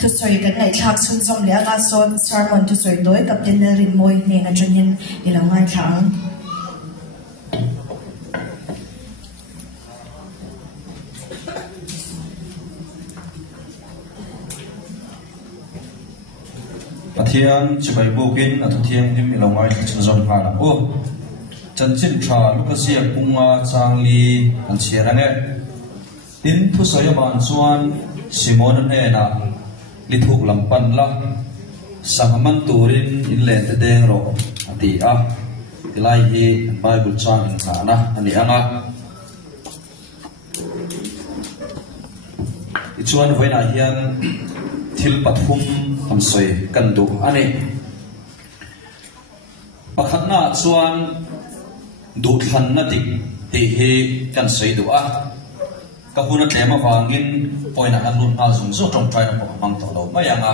tu soi kan ngai thak sun som le nga so sermon tu soi doi kap tin rin moi ne nga chunin ilangai thang Pathian chibai bokin atu thiang dim ilongai chazon ngala o chanchin tha lukasia punga changli an chiarane tin thu soya ban chuan simon ne na lithuk lampan la sangman turin inlen te deng ro ati a tilai hi bible chang in khana ani anga ichuan voina hian thil pathum am soi kan du ani pakhatna chuan du thlan na dik ti hi kan soi du a ka huna tlema wangin poina kan lun al zum zo tong trai na mang to lo mayanga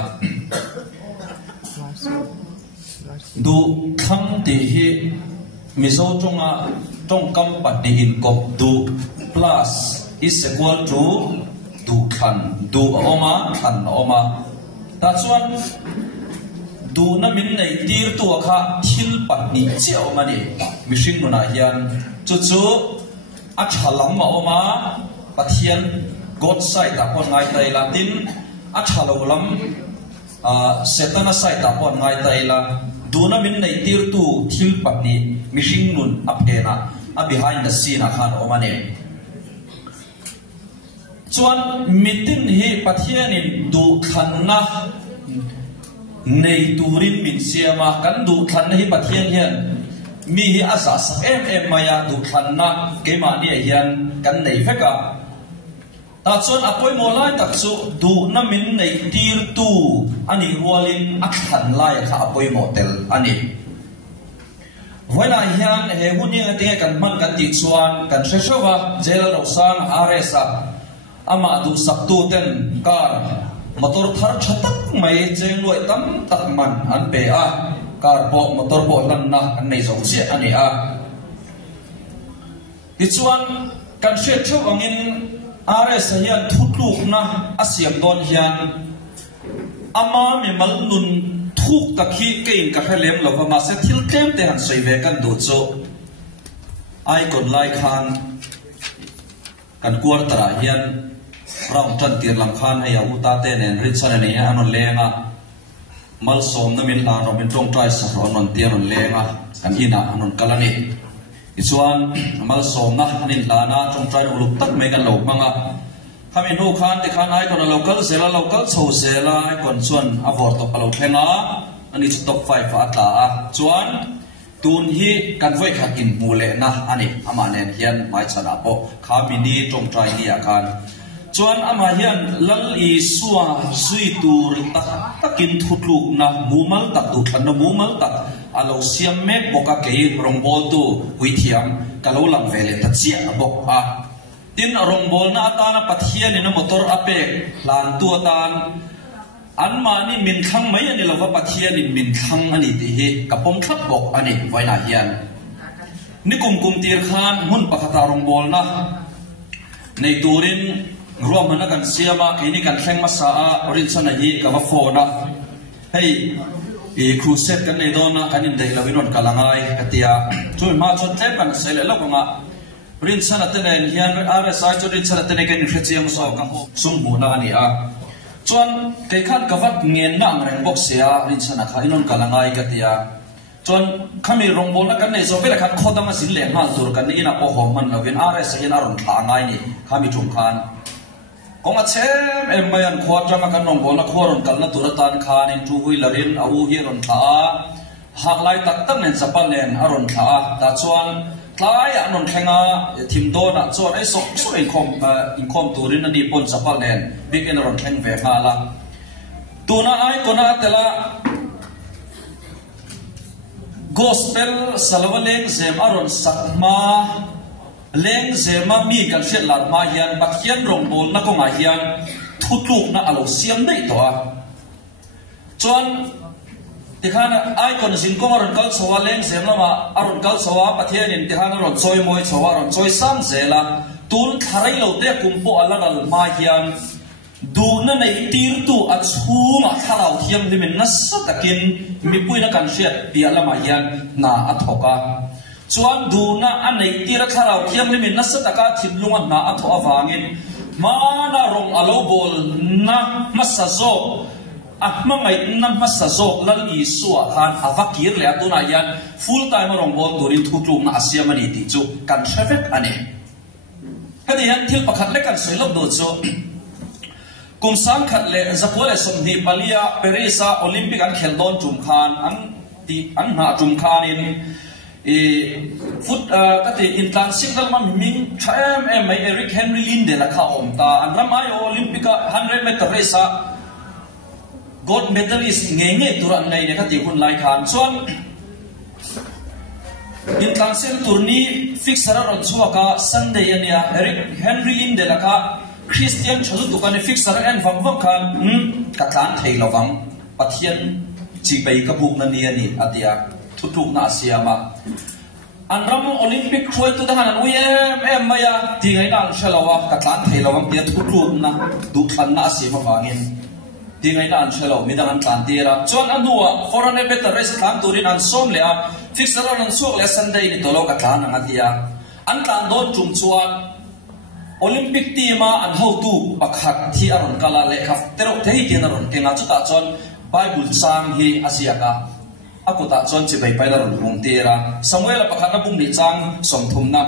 du thang ti hi mizo tonga tong kam pa ni in kop du plus is equal to du thlan du oma thlan oma ta chuan du na min nei tir tu kha thil pat ni cheu mani mihring nuna hian chu chu a thalam ma oma pathian god sai ta pon ngai tai la tin a thalo lam setana sai ta pon ngai tai la du na min nei tir tu thil pat ni mihring nun apena a behind the scene khan oma ne chuan mitin hi pathianin du khanna nei turin min siama kan du khanna hi pathian hian mi hi asa sak em maya du khanna ke ma ni hian kan nei veka ta chuan apoi molai tak chu du na min nei tir tu ani rualin a khan lai kha apoi motel ani voila hian he huni ate kan man kan ti chuan kan threshowa jela lo sang aresa ama du saktu ten kar motor thar thatak mai cheng loi tam tak man an pe a kar po motor po nan na an nei zong che ani a ti chuan kan hret theu angin rs hian thutluk na asiam don hian ama mi mal nun thuk takhi kein ka khalem lo ma se thil tlem te han sei ve kan du chu ai kon lai khan kan kuar tara hian rong tan tir lam khan hay uta te nen rit san ne anon lenga mal som na min la ro min tong trai sa ro non tian on lenga kan ina anon kalani ichuan mal som na anin la na tong trai uluk tak me kan lo manga kami no khan te khan ai kon local zela local chho zela ai kon chuan avor to palo thenga ani top 5 fa ta a chuan tun hi kan voi kha in mule na ani ama nen hian mai chana po khami ni tong trai ni akan chuan ama hian lal i suwa zui tur tak takin thutluk na mumal tak tu thlan na mumal tak alo siam mek boka ke rongbol tu huithiam kalo lam vele ta chia bok a tin rongbol na atana pathian ina motor apek lan tu atan anma ni min khang mai ani lova pathian in min khang ani ti hi kapom thap bok ani vaina hian ni kum tir khan mun pakhata rongbol na nei turin ruam na kan siama kini kan thleng masa a orin sana hi ka wa phona hei e cruset kan nei dona kan in dei lawinon kalangai katia chu ma chon tlem kan sele lo nga rin sana tenen hian RSI chu rin sana tenen kan khrechiam so ka sum mu na ani a chuan kai khan kavat ngen na ngreng box sia rin sana kha inon kalangai katia chuan khami rongbol na kan nei zo bela khan khodama sin le mal tur kan ni na po hom man lovin RSI na ron thla ngai ni khami thum khan kong a chem em mayan khwatra kan nong bol na khoron kalna turatan khan in tu hui larin au hi ron tha hak lai tak tak nen sapal nen aron tha ta chuan tlai anon thenga thim do na chuan ai sok so in khom turin ani pon sapal nen big en ron theng ve khala tuna ai kona tela gospel salawaleng zem aron sakma leng zema mi kan set lar ma hian pathian rongbol na ko nga hian thutluk na alo siam nei to a chuan tikhana icon sin ko ron kal chawa leng zema ma aron kal chawa pathian in tikhana ron choi moi chawa ron choi sam zela tun tharai lo te kumpo aladal ma hian du na nei tir tu at chunga thalau thiam limin na satakin mi puina kan hriat pia lama hian na athoka chuan du na anei tir thalau thiam limin na sataka thimlunga na atho awangin mana rong alo bol na masazo ahmangai na masazo lal isua khan avakir le atuna hian full time rong bol turin thutlung na asiamani ti chu kan traffic ani hadi han thil pakhat le kan soilok do chu kum sam khat le zapole somni palia perisa olympic an kheldon tum khan an na tum khan in foot kati intlan signal man ming thaem mai Eric Henry Linde la kha om ta an ramai olympic 100 meter race gold medalist nge turan nei ne kati hun lai khan chuan intlan sel turni fixer ron chuaka Sunday ania Eric Henry Linde la kha Christian chalu dukane fixer en vang khan katlan thei lawang pathian chi bai ka buk na ni ani atia thutuk na asiama anram olympic khoi tu da hanan em maya ti ngai na shalawa katlan thei lawang pia thutuk na du khan na asiama wangin ti ngai na shalaw midang an tlan tira chuan anua 400 meter race tlan turin an som le a fixer an sok le Sunday ni tolo katlan ang atia an tlan don chung chuan Olympic team an how to pakhat thi aron kala le khaf terok thei tin aron kenga chuta chon Bible sang hi asiaka akuta chon chi bai pai ron hung tera Samuel pakhat na bung ni chang somthum na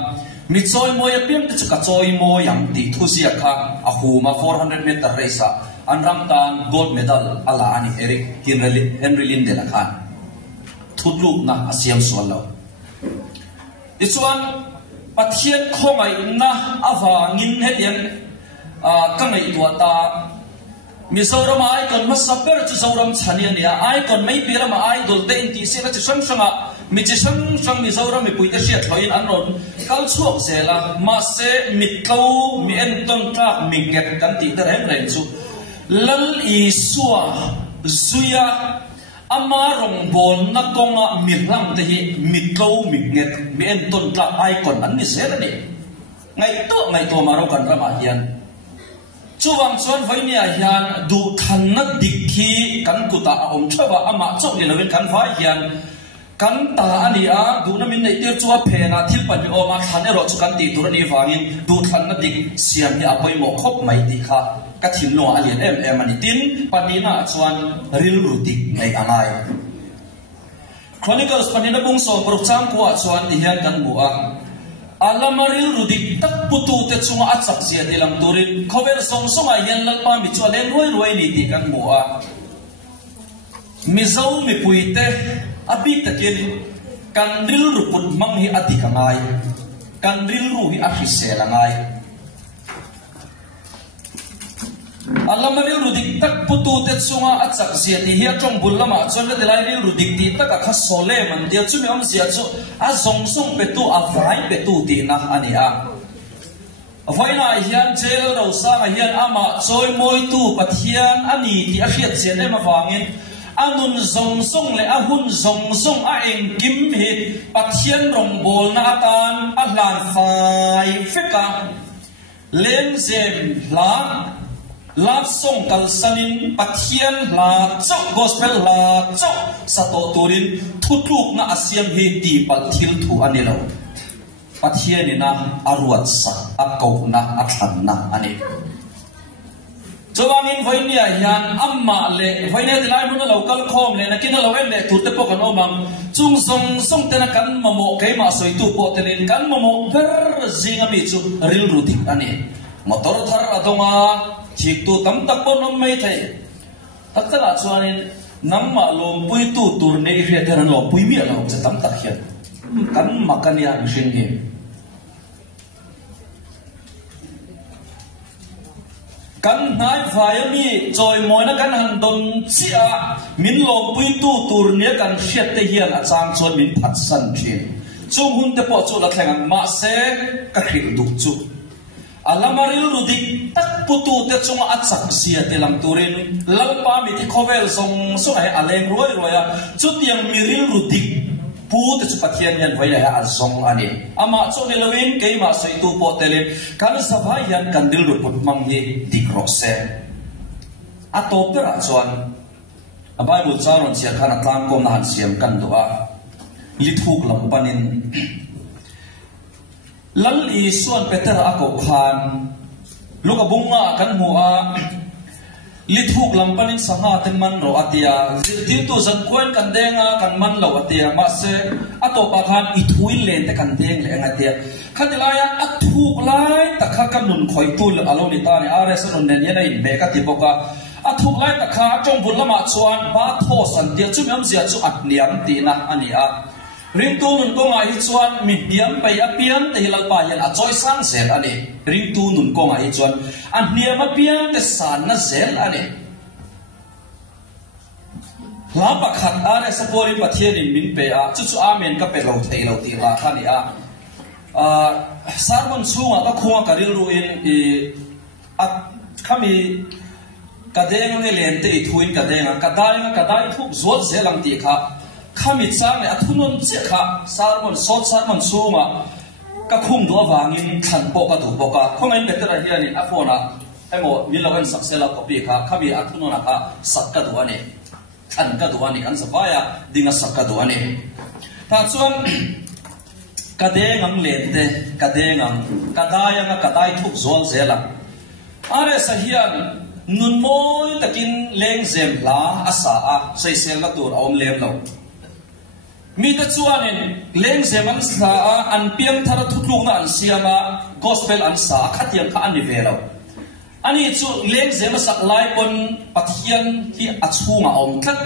mi choi moi apim te chuka choi mo yang ti thu sia kha ahuma 400 meter race an ramtan gold medal ala ani Eric Henry Linde la khan thutluk na asiam swallo ichuan pathian khongai na awangin helian kangai tuata Mizoram icon masaper chu zoram chhania nia icon mai pirama idol te inti se ka chang changa mi chi sang Mizoram mi puita sia thoin anron kal chuak zela ma se mitlo mi en ton ta mi get kan ti ta rem ren chu lal isua zuya amarong bol na konga mirlang te hi mitlo mi get mi en ton ta icon an ni sela ni ngai to maro kan rama hian chuwang chuan voinia hian du thanna dikhi kan kuta om thawa ama chok le lovin kan vai hian kan ta ani a du na min nei tir chuwa phenga thil pan ni oma thane ro chu kan ti tur ni wangin du thanna dik siam ni apoi mo khop mai ti kha ka thim no alian em ani tin panina chuan ril rutik nei angai Chronicles panina bung so procham ko chuan ti hian kan mu a alamaril rudik tak putu te chunga achak sia dilam turin khover song songa yan lalpa mi chu len roi ni ti kan mu a mizau mi puite abi takin kan ril ruput mang hi ati kangai kan ril ru hi ahi se langai alamaril rudik tak putu te chunga achak sia ti hi atong bullama chon le lai ril rudik ti tak kha sole man dia chu mi om sia chu a song song petu a vai petu ti na ani a vaina hian jail ro sa hian ama choi moi tu pathian ani ti a hiat chen em awangin anun song song le a hun song song a eng kim hi pathian rong bol na atan a hlan fai feka len zem hlan love song kalsanin pathian la chok gospel la chok sato turin thutluk na asiam hi ti pal thil thu anilo pathian ina aruat sa akau na athan na ani chowangin voinia hian amma le voinia dilai mun local khom le na kin lo en le tu te pokan omam chung song te na kan momo keima soitu po tenin kan momo ver zinga mi chu ril rudik ani motor thar adonga chik tu tam tak pon non mai thai takala chuanin namma lom pui tu tur nei hria ter no pui mi lo che tam tak hian kan makania mishing kan nai vai mi choi moi na kan han don chia min lom pui tu tur ne kan hriat te hian a chang chon min phat san thin chu hun te po chu la thlengan ma se ka khil duk chu alamaril rudik tak putu te chunga achak sia te lam turin lalpa mi ti khovel song so ai aleng roya chutiang miril rudik pu te chu pathian yan voya a song ani ama chu ne lovin keima sei tu po tele kan savai yan kandil ruput mang ni dikrose atop pera chuan a Bible charon sia khana tlang kom na han siam kan do a lithuk lam panin lal I suan peter a ko khan luka bunga kan mu a lithuk lam panin sanga ten man ro atia zirtiu tu zan kuen kan denga kan man lo atia ma se atop a khan I thuin len te kan deng le ngatia khatilaya athuk lai takha kan nun khoi tul alo ni ta ni rs nun nen yana in be ka ti boka athuk lai takha chong bul lama chuan ba tho san tia chu miam zia chu at niam ti na ani a ring tu nun ko ngai hi chuan mi diam pai a piam te hilal pa yan a choi sang zel ani ring tu nun ko ngai hi chuan an niam a piam te san na zel ani la pakhat are sapori pathian in min pe a chu chu amen ka pe lo thei lo ti la khani a sarmon chunga ka khunga karil ru in at khami kadeng nge len te thuin kadeng kadai thuk zol zelang ti kha khami chang le athunon che kha sarmon chunga ka khum do wangin than po ka du po ka khongai better hian in afona emo milawan saksela copy kha khami athunona kha sakka du ani than ka du ani kan sapaya dinga sakka du ani ta chuan kadeng len te kadeng kadaya nga kadai thuk zol zela are sahian nun moi takin leng zem la asa a sei sel na tur om lem lo mi ta chuanin leng zem an sa a an piang thara thutluk na an siama gospel an sa khatiam kha ani velo ani chu leng zem sak lai pon pathian hi achunga om thlat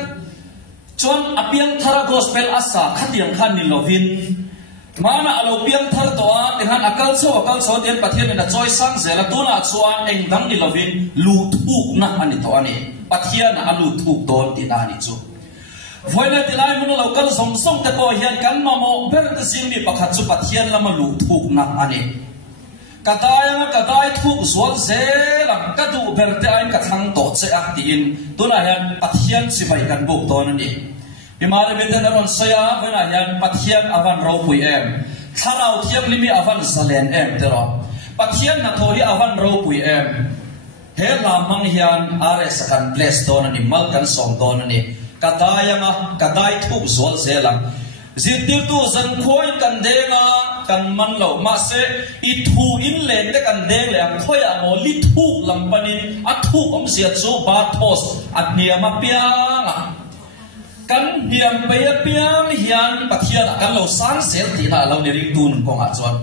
chuan apiang thara gospel asa khatiam kha ni lovin mana alo piang thar toa tenhan akal so den pathian na choi sang zela tuna chuan eng dang ni lovin lu thuk na ani to ani pathian na alu thuk don ti na ni chu voina tilai mun lo kal som te ko hian kan ma mo ber te sing ni pakhat chu pathian lama lu thuk na ani kadai thuk zol zela ka du ber te ain ka thang to che a ti in tuna hian pathian si bai kan buk don ani Imari beten ron saya bena yan pathian avan rau pui em tharau thiam limi avan salen em tero pathian na thori avan rau pui em he lamang hian are sakan place don ani mal kan som don ani kadai thuk zol zelam zitir tu zan khoi kan denga kan man lo ma se I thu in len te kan deng le am khoi a mo li thuk lampanin a thuk om sia chu ba thos at niama pianga kan hiam baya piam hian pathian kan lo sang sel ti na lo ni ring tun ko nga chuan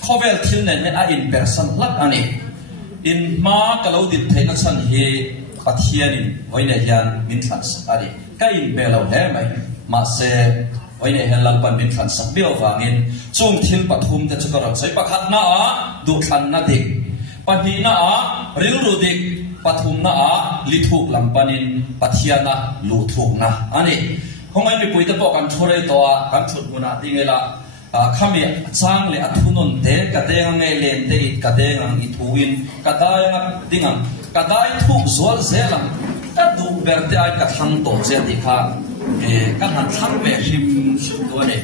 khovel thil nen a in person lak ani in ma ka lo dit theina chan hi pathian in oine hian min than sak ani ka in be lo he mai ma se oine hian lal pan min than sak beo wangin chung thil pathum te chu ka sei pakhat na a du than na dik pani na a ril ru dik pathum na a lithuk lampanin pathiana lu thuk na ani hongai mi puita po kan thore to a kan thut guna dingela khami chang le athunon te kadeng nge len te kadeng ang ithuin kadaya dingang kadai thuk zol zelam ka du berte ai ka thang to je ti kha kan han thang be him do ne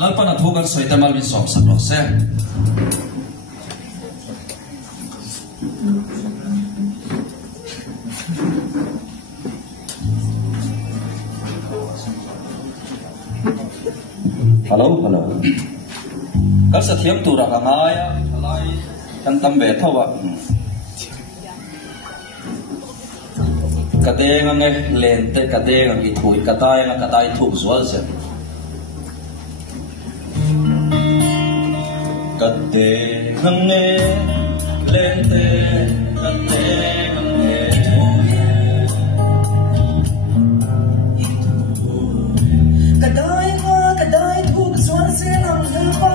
lalpana thukan soita mal min som sak lo se Hello. Kan sa thiam tu ra ka ngaya alai kan tam be thawa kadeng nge len te kadeng ang ithui kadai thuk zwal se kadeng nge len te kadeng nge kadai thuk zol zelang helpa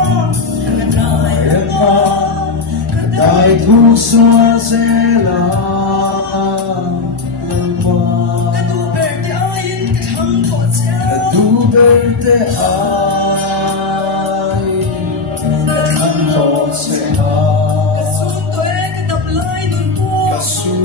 kadai thuk zol zelang helpa kadu berte ain ka thang to che kadu berte ain ka thang to che kasun to e ka taplai nun po kasun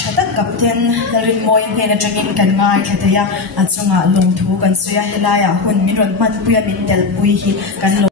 chatak kapten rin mo hindi na jangin kan ngai khataya at sunga long thu kan suya hilaya hun min ron man puya min tel pui hi kan